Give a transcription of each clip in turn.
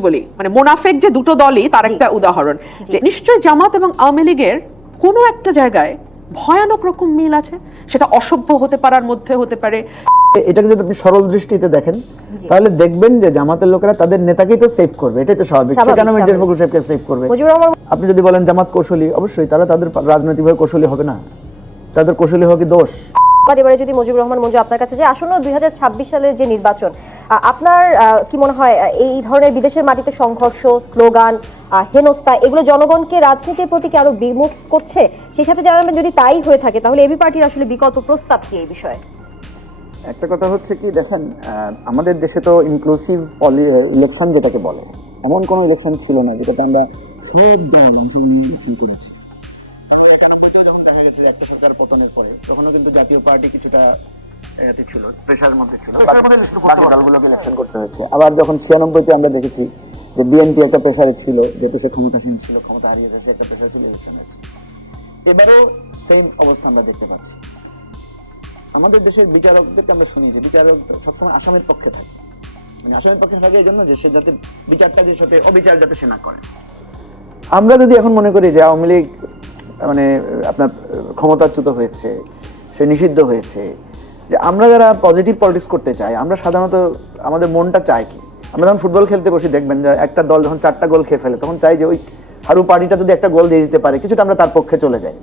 বলি মানে মোনাফেক যে দুটো দলই তার একটা উদাহরণ যে নিশ্চয় জামাত এবং আওয়ামী লীগের কোনো একটা জায়গায় ভয়ানক রকম মিল আছে, সেটা অসভ্য হতে পারার মধ্যে হতে পারে। এটাকে যদি আপনি সরল দৃষ্টিতে দেখেন তাহলে দেখবেন যে জামাতের লোকেরা তাদের নেতাকেই তো সেভ করবে, এটাই তো স্বাভাবিক। সে কেন মির্জা ফখরুল সাহেবকে সেভ করবে? আপনি যদি বলেন জামাত কৌশলী, অবশ্যই তারা তাদের রাজনৈতিকভাবে কৌশলী হবে না, তাদের কৌশলী হওয়া কি দোষ? এবারে যদি মুজিবুর রহমান মঞ্জু আপনার কাছে যে আসন্ন 2026 সালের যে নির্বাচন, আপনার কি মনে হয় এই ধরনের বিদেশের মাটিতে সংঘর্ষ, স্লোগান, হেনস্থা এগুলো জনগণকে রাজনীতির প্রতি কি আরো বিমুখ করছে? সেই সাথে জানাবেন যদি তাই হয়ে থাকে তাহলে এবি পার্টির আসলে বিকল্প প্রস্তাব কি এই বিষয়ে? একটা কথা হচ্ছে কি, দেখেন আমাদের দেশে তো ইনক্লুসিভ ইলেকশন যেটাকে বলে, এমন কোনো ইলেকশন ছিল না যেটাতে আমরা সব দল অংশ নিয়ে ইলেকশন করেছি। যখন দেখা গেছে একটা সরকার পতনের পরে তখনও কিন্তু জাতীয় পার্টি কিছুটা ছিল, প্রেশারের মধ্যে ছিল, দলগুলোকে ইলেকশন করতে হয়েছে। আবার যখন 96-তে আমরা দেখেছি যে বিএনপি একটা প্রেশারে ছিল, যেহেতু সে ক্ষমতাসীন ছিল, ক্ষমতা হারিয়েছে, সে একটা প্রেশারে ছিল, ইলেকশন আছে। এবারেও সেম অবস্থা আমরা দেখতে পাচ্ছি। আমাদের দেশের বিচারকদেরকে আমরা শুনি যে বিচারক সবসময় আসামির পক্ষে থাকে, মানে আসামির পক্ষে থাকে এই জন্য যে সে যাতে বিচারটাকে সাথে অবিচার যাতে সে না করে। আমরা যদি এখন মনে করি যে আওয়ামী লীগ মানে আপনার ক্ষমতাচ্যুত হয়েছে, সে নিষিদ্ধ হয়েছে, যে আমরা যারা পজিটিভ পলিটিক্স করতে চাই, আমরা সাধারণত আমাদের মনটা চায় কি, আমরা যখন ফুটবল খেলতে বসি দেখবেন যে একটা দল যখন 4টা গোল খেয়ে ফেলে তখন চাই যে ওই হারু পার্টিটা যদি একটা গোল দিয়ে দিতে পারে কিছুটা আমরা তার পক্ষে চলে যাই।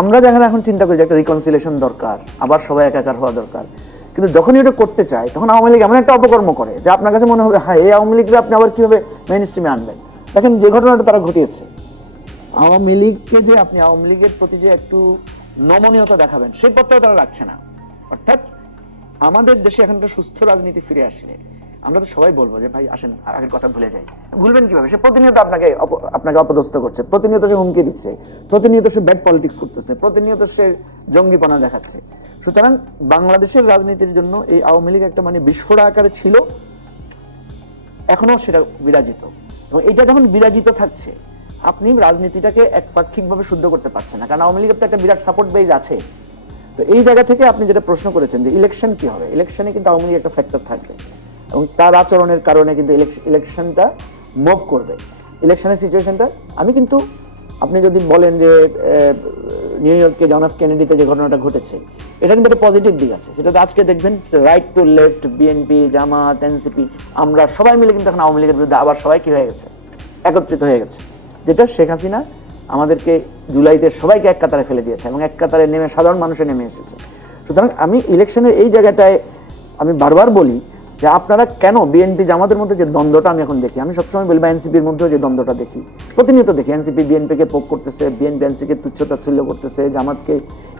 আমরা যখন এখন চিন্তা করি যে একটা রিকনসিলেশন দরকার, আবার সবাই একাকার হওয়া দরকার, কিন্তু যখনই এটা করতে চায় তখন আওয়ামী লীগ এমন একটা অপকর্ম করে যে আপনার কাছে মনে হবে হ্যাঁ এই আওয়ামী লীগকে আপনি আবার কিভাবে মেইন স্ট্রিমে আনবেন। দেখেন যে ঘটনাটা তারা ঘটিয়েছে, আওয়ামী লীগকে যে আপনি আওয়ামী লীগের প্রতি যে একটু নমনীয়তা দেখাবেন সেই পথটাও তারা রাখছে না। অর্থাৎ আমাদের দেশে এখন একটা সুস্থ রাজনীতি ফিরে আসলে আমরা তো সবাই বলবো যে ভাই আসেন আগের কথা ভুলে যাই। ভুলবেন কিভাবে? সে প্রতিনিয়ত আপনাকে অপদস্থ করছে, প্রতিনিয়ত সে হুমকি দিচ্ছে, প্রতিনিয়ত সে ব্যাড পলিটিক্স করতেছে, প্রতিনিয়ত সে জঙ্গিপনা দেখাচ্ছে। সুতরাং বাংলাদেশের রাজনীতির জন্য এই আওয়ামী লীগ একটা মানে বিস্ফোরক আকারে ছিল, এখনো সেটা বিরাজিত, এবং এটা যখন বিরাজিত থাকছে আপনি রাজনীতিটাকে একপাক্ষিকভাবে শুদ্ধ করতে পারছেন না, কারণ আওয়ামী লীগের তো একটা বিরাট সাপোর্ট বেজ আছে। তো এই জায়গা থেকে আপনি যেটা প্রশ্ন করেছেন যে ইলেকশন কি হবে, ইলেকশনে কিন্তু আওয়ামী লীগ একটা ফ্যাক্টর থাকবে এবং তার আচরণের কারণে কিন্তু ইলেকশনটা মুভ করবে, ইলেকশনের সিচুয়েশনটা। আমি কিন্তু আপনি যদি বলেন যে নিউ ইয়র্কে জন এফ কেনেডিতে যে ঘটনাটা ঘটেছে, এটা কিন্তু একটা পজিটিভ দিক আছে, সেটা তো আজকে দেখবেন right to left, BNP, Jamaat, NCP, আমরা সবাই মিলে কিন্তু এখন আওয়ামী লীগের বিরুদ্ধে আবার সবাই কি হয়ে গেছে, একত্রিত হয়ে গেছে, যেটা শেখ হাসিনা আমাদেরকে জুলাইতে সবাইকে এক কাতারে ফেলে দিয়েছে এবং এক কাতারে নেমে সাধারণ মানুষে নেমে এসেছে। সুতরাং আমি ইলেকশনের এই জায়গাটায় আমি বারবার বলি যে আপনারা কেন বিএনপি জামাতের মধ্যে যে দ্বন্দ্বটা আমি এখন দেখি, আমি সবসময় বলি বা এনসিপির মধ্যেও যে দ্বন্দ্বটা দেখি, প্রতিনিয়ত দেখি এনসিপি বিএনপিকে পোক করতেছে, বিএনপি এনসিকে তুচ্ছতাচ্ছিল্য করতেছে, জামাতকে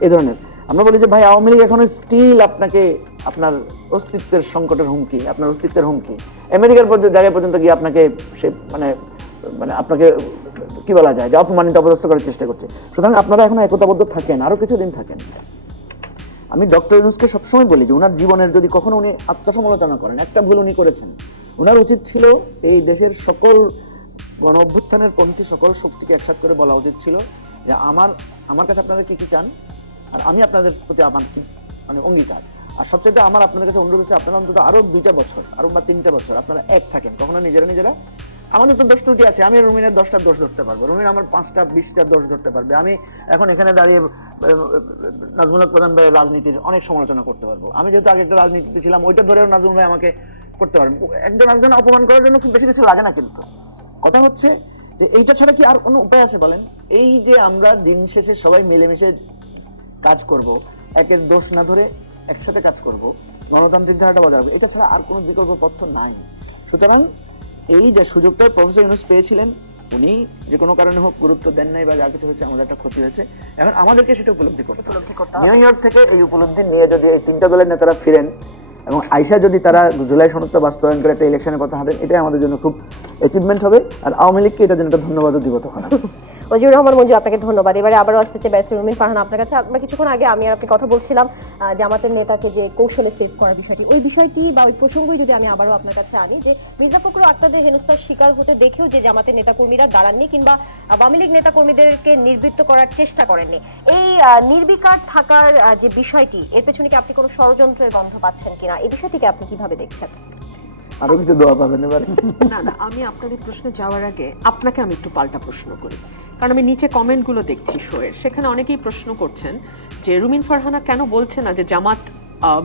এই ধরনের। আমরা বলি যে ভাই আওয়ামী লীগ এখনো স্টিল আপনাকে আপনার অস্তিত্বের সংকটের হুমকি, আপনার অস্তিত্বের হুমকি, আমেরিকার জায়গায় পর্যন্ত গিয়ে আপনাকে সে মানে মানে আপনাকে কি বলা যায় যে অপমানিত অপদস্থ করার চেষ্টা করছে। সুতরাং আপনারা এখন একতাবদ্ধ থাকেন, আরো কিছুদিন থাকেন। আমি ডক্টর ইউনূসকে সবসময় বলি যে ওনার জীবনের যদি কখনো উনি আত্মসমালোচনা করেন, একটা ভুল উনি করেছেন, ওনার উচিত ছিল এই দেশের সকল গণ অভ্যুত্থানের পন্থী সকল শক্তিকে একসাথে করে বলা উচিত ছিল যে আমার কাছে আপনারা কি কি চান আর আমি আপনাদের প্রতি আমার কি মানে অঙ্গীকার। আর সবচেয়ে আমার আপনাদের কাছে অনুরোধ হচ্ছে আপনারা অন্তত আরো 2টা বছর আরো বা 3টা বছর আপনারা এক থাকেন, কখনো নিজেরা। আমাদের তো দোষ ত্রুটি আছে, আমি রুমিনের 10টা দোষ ধরতে পারবো, রুমিন আমার 5টা 20টা দোষ ধরতে পারবে, আমি এখন এখানে দাঁড়িয়ে নাজমুল হক প্রধান ভাইয়ের রাজনীতির অনেক সমালোচনা করতে পারবো, আমি যেহেতু আগে একটা রাজনীতিতে ছিলাম ওইটা ধরেও নাজমুল ভাই আমাকে করতে পারবো। একজন অপমান করার জন্য খুব বেশি কিছু লাগে না, কিন্তু কথা হচ্ছে যে এইটা ছাড়া কি আর কোনো উপায় আছে বলেন? এই যে আমরা দিন শেষে সবাই মিলেমিশে কাজ করব, একের দোষ না ধরে একসাথে কাজ করব, গণতান্ত্রিক ধারাটা বজায় রাখবো, এটা ছাড়া আর কোনো বিকল্প পথ নাই। সুতরাং এই যে সুযোগটা প্রফেসর ইউনূস পেয়েছিলেন, উনি যে কোনো কারণে হোক গুরুত্ব দেন নাই বা যা কিছু হচ্ছে আমাদের একটা ক্ষতি হয়েছে, এখন আমাদেরকে সেটা উপলব্ধি করতে নিউ ইয়র্ক থেকে এই উপলব্ধি নিয়ে যদি এই 3টা দলের নেতারা ফিরেন এবং আইসা যদি তারা জুলাই সনদটা বাস্তবায়ন করে একটা ইলেকশনের কথা হাঁটেন, এটাই আমাদের জন্য খুব অ্যাচিভমেন্ট হবে। আর আওয়ামী লীগকে এটার জন্য একটা ধন্যবাদও দিব তখন। মুজিবুর রহমান মঞ্জু আপনাকে ধন্যবাদ। এবারে আবারও আসতে চাই ব্যারিস্টার রুমিন ফারহান আপনার কাছে। আমরা কিছুক্ষণ আগে আমি আর আপনি কথা বলছিলাম জামাতের নেতাকে যে কৌশলে সেভ করার বিষয়টি, ওই বিষয়টি বা ওই প্রসঙ্গই যদি আমি আবারও আপনার কাছে আনি যে মির্জা ফখরুল আত্মাদের হেনস্থার শিকার হতে দেখেও যে জামাতের নেতাকর্মীরা দাঁড়াননি কিংবা আওয়ামী লীগ নেতাকর্মীদেরকে নির্বৃত্ত করার চেষ্টা করেননি, এই নির্বিকার থাকার যে বিষয়টি, এর পেছনে কি আপনি কোনো ষড়যন্ত্রের গন্ধ পাচ্ছেন কিনা, এই বিষয়টিকে আপনি কিভাবে দেখছেন? আরো কিছু দোয়া পাবেন এবারে। না না, আমি আপনার এই প্রশ্নে যাওয়ার আগে আপনাকে আমি একটু পাল্টা প্রশ্ন করি, কারণ আমি নিচে কমেন্টগুলো দেখছি শোয়ের, সেখানে অনেকেই প্রশ্ন করছেন যে রুমিন ফারহানা কেন বলছে না যে জামাত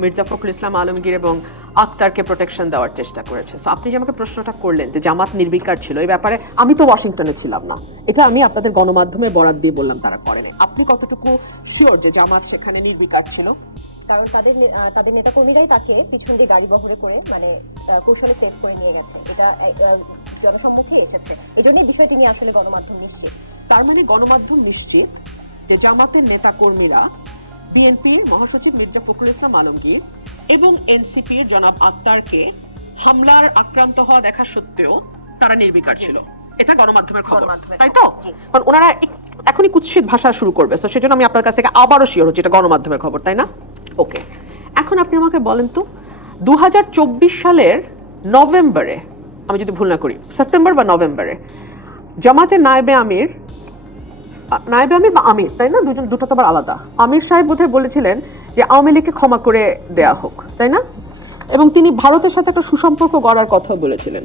মির্জা ফখরুল ইসলাম আলমগীর এবং আক্তারকে প্রোটেকশন দেওয়ার চেষ্টা করেছে। সো আপনি যে আমাকে প্রশ্নটা করলেন যে জামাত নির্বিকার ছিল, এই ব্যাপারে আমি তো ওয়াশিংটনে ছিলাম না, এটা আমি আপনাদের গণমাধ্যমে বরাত দিয়ে বললাম তারা করেনি। আপনি কতটুকু শিওর যে জামাত সেখানে নির্বিকার ছিল? কারণ তাদের নেতাকর্মীরাই তাকে পিছন দিয়ে গাড়ি বহরে করে মানে কৌশলে সেভ করে নিয়ে গেছে, এটা জনসম্মুখে এসেছে। এই জন্যই বিষয়টি নিয়ে আসলে গণমাধ্যম নিশ্চিত। তার মানে গণমাধ্যম নিশ্চিত যে জামাতের নেতাকর্মীরা বিএনপির মহাসচিব মির্জা ফখরুল ইসলাম আলমগীর এবং এনসিপির জনাব আক্তারকে হামলার আক্রান্ত হওয়া দেখা সত্ত্বেও তারা নির্বিকার ছিল, এটা গণমাধ্যমের খবর, তাই তো? কারণ ওনারা এখনই কুৎসিত ভাষা শুরু করবে, তো সেজন্য আমি আপনার কাছ থেকে আবারও শিওর হচ্ছি এটা গণমাধ্যমের খবর, তাই না? ওকে, এখন আপনি আমাকে বলেন তো 2024 সালের নভেম্বরে, আমি যদি ভুল না করি সেপ্টেম্বর বা নভেম্বরে, জামাতের নায়েবে আমির বা আমির, তাই না, দুটো তো আবার আলাদা, আমির সাহেব বোধহয় বলেছিলেন যে আওয়ামী লীগকে ক্ষমা করে দেয়া হোক, তাই না? এবং তিনি ভারতের সাথে একটা সুসম্পর্ক গড়ার কথা বলেছিলেন,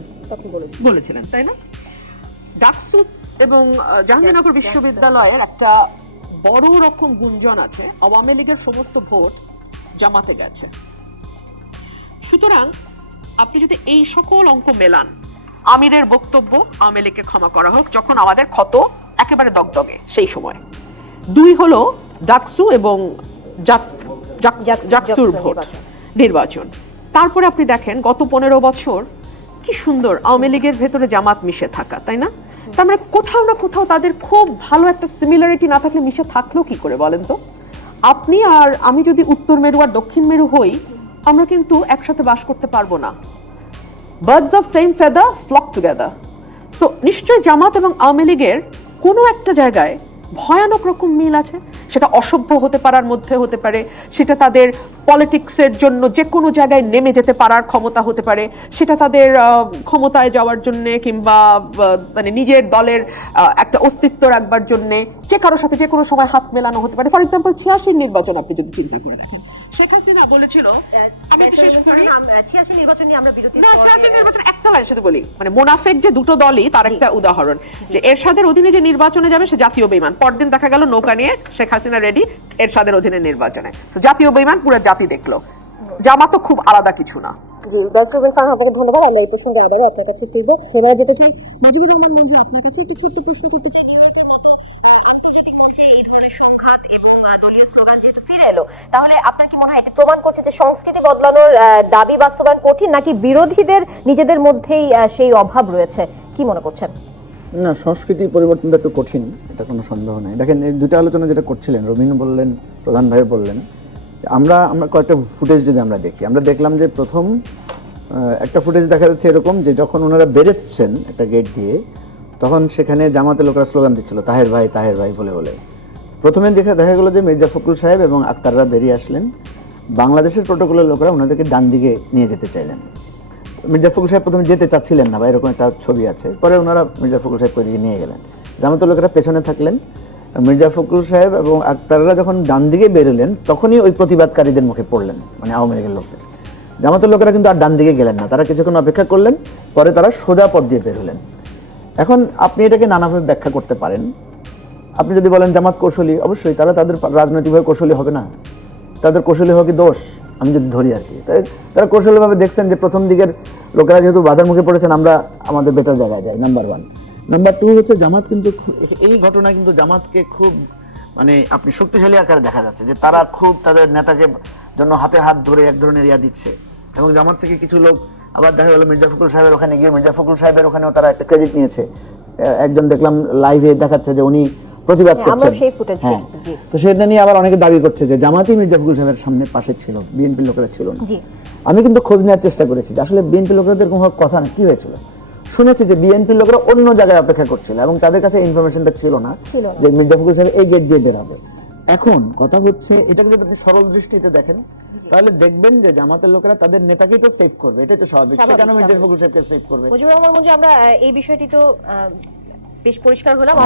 তাই না? ডাকসু এবং জাহাঙ্গীরনগর বিশ্ববিদ্যালয়ের একটা বড় রকম গুঞ্জন আছে আওয়ামী লীগের সমস্ত ভোট জামাতে গেছে। সুতরাং আপনি যদি এই সকল অঙ্ক মেলান, আমিরের বক্তব্য আওয়ামী লীগকে ক্ষমা করা হোক যখন আমাদের ক্ষত একেবারে দগদগে সেই সময়, দুই হলো ডাকসু এবং জাকসুর ভোট নির্বাচন, তারপরে আপনি দেখেন গত 15 বছর কি সুন্দর আওয়ামী লীগের ভেতরে জামাত মিশে থাকা, তাই না? তার মানে কোথাও না কোথাও তাদের খুব ভালো একটা সিমিলারিটি না থাকলে মিশে থাকলো কি করে বলেন তো? আপনি আর আমি যদি উত্তর মেরু আর দক্ষিণ মেরু হই, আমরা কিন্তু একসাথে বাস করতে পারবো না। Birds of same feather flock together. So নিশ্চয়ই জামাত এবং আওয়ামী লীগের কোনো একটা জায়গায় ভয়ানক রকম মিল আছে, সেটা অসভ্য হতে পারার মধ্যে হতে পারে, সেটা তাদের পলিটিক্সের জন্য যে কোনো জায়গায় নেমে যেতে পারার ক্ষমতা হতে পারে, সেটা তাদের ক্ষমতায় যাওয়ার জন্যে কিংবা মানে নিজের দলের একটা অস্তিত্ব রাখবার জন্যে যে কারোর সাথে যে কোনো সময় হাত মেলানো হতে পারে। ফর এক্সাম্পল 86 নির্বাচন আপনি যদি চিন্তা করে দেখেন, শেখ হাসিনা বলেছিল আমি বিশেষ করে 86 নির্বাচন নিয়ে আমরা বিরতি না, 86 নির্বাচন একটা লাইনের সাথে বলি, মানে মোনাফেক যে দুটো দলই তার একটা উদাহরণ, যে এরশাদের অধীনে যে নির্বাচনে যাবে সে জাতীয় বেঈমান, পরদিন দেখা গেল নৌকা নিয়ে শেখ হাসিনা রেডি এরশাদের অধীনে নির্বাচনে, তো জাতীয় বেঈমান পুরো জাতি দেখলো। জামাত তো খুব আলাদা কিছু না। জি, রুমিন ফারহানা, আপনাকে ধন্যবাদ। আমরা এই প্রসঙ্গে আবারও আপনার কাছে ফিরবো। এবারে যেতে চাই মাজিদুর রহমান মঞ্জু, আপনার কাছে একটু ছোট্ট প্রশ্ন করতে চাই। আন্তর্জাতিক মঞ্চে এই ধরনের সংঘাত এবং দলীয় স্লোগান যেহেতু ফিরে এলো, তাহলে আপনার কি মনে হয় এটি প্রমাণ করছে যে সংস্কৃতি বদলানোর দাবি বাস্তবায়ন কঠিন, নাকি বিরোধীদের নিজেদের মধ্যেই সেই অভাব রয়েছে? কি মনে করছেন? না, সংস্কৃতি পরিবর্তনটা একটু কঠিন, এটা কোনো সন্দেহ নাই। দেখেন এই দুটো আলোচনা যেটা করছিলেন, রবিন বললেন, প্রধান ভাই বললেন, আমরা কয়েকটা ফুটেজ যদি আমরা দেখি, আমরা দেখলাম যে প্রথম একটা ফুটেজ দেখা যাচ্ছে এরকম যে যখন ওনারা বেরোচ্ছেন একটা গেট দিয়ে, তখন সেখানে জামাতের লোকেরা স্লোগান দিচ্ছিল তাহের ভাই বলে বলে। প্রথমে দেখা গেলো যে মির্জা ফখরুল সাহেব এবং আক্তাররা বেরিয়ে আসলেন, বাংলাদেশের প্রোটোকলের লোকেরা ওনাদেরকে ডান দিকে নিয়ে যেতে চাইলেন। মির্জা ফখরুল সাহেব প্রথমে যেতে চাচ্ছিলেন না বা এরকম একটা ছবি আছে, পরে ওনারা মির্জা ফখরুল সাহেবকে ওইদিকে নিয়ে গেলেন, জামাতের লোকেরা পেছনে থাকলেন। মির্জা ফখরুল সাহেব এবং আক্তাররা যখন ডান দিকে বেরোলেন তখনই ওই প্রতিবাদকারীদের মুখে পড়লেন, মানে আওয়ামী লীগের লোকদের। জামাতের লোকেরা কিন্তু আর ডান দিকে গেলেন না, তারা কিছুক্ষণ অপেক্ষা করলেন, পরে তারা সোজা পথ দিয়ে বের হলেন। এখন আপনি এটাকে নানাভাবে ব্যাখ্যা করতে পারেন। আপনি যদি বলেন জামাত কৌশলী, অবশ্যই তারা তাদের রাজনৈতিকভাবে কৌশলী হবে না, তাদের কৌশলী হওয়া কি দোষ? আমি যদি ধরি আর কি, তারা কৌশলীভাবে দেখছেন যে প্রথম দিকের লোকেরা যেহেতু বাধার মুখে পড়েছেন, আমরা আমাদের বেটার জায়গায় যাই, নাম্বার 1। নাম্বার 2 হচ্ছে জামাত কিন্তু এই ঘটনায় কিন্তু জামাতকে খুব মানে আপনি শক্তিশালী আকারে দেখা যাচ্ছে যে তারা খুব তাদের নেতাকে জন্য হাতে হাত ধরে এক ধরনের ইয়া দিচ্ছে, এবং জামাত থেকে কিছু লোক আবার দেখা গেল মির্জা ফখরুল সাহেবের ওখানে গিয়ে মির্জা ফখরুল সাহেবের ওখানেও তারা একটা ক্রেডিট নিয়েছে। একজন দেখলাম লাইভে দেখাচ্ছে যে উনি প্রতিবাদ করছেন, হ্যাঁ, তো সেটা নিয়ে আবার অনেকে দাবি করছে যে জামাতই মির্জা ফখরুল সাহেবের সামনে পাশে ছিল, বিএনপির লোকেরা ছিল না। আমি কিন্তু খোঁজ নেওয়ার চেষ্টা করেছি যে আসলে বিএনপির লোকেদের কোনো কথা না, কি হয়েছিল। শুনেছি যে বিএনপির লোকেরা অন্য জায়গায় অপেক্ষা করছিল এবং তাদের কাছে ইনফরমেশনটা ছিল না যে মির্জা ফখরুল সাহেব এই গেট দিয়ে বেরোবে। এখন কথা হচ্ছে এটাকে যদি আপনি সরল দৃষ্টিতে দেখেন তাহলে দেখবেন যে জামাতের লোকেরা তাদের নেতাকেই তো সেভ করবে, এটাই তো স্বাভাবিক। কেন মির্জা ফখরুল সাহেবকে সেভ করবে? মুজিবুর রহমান মঞ্জু, আমরা এই বিষয়টি তো বেশ পরিষ্কার হলাম।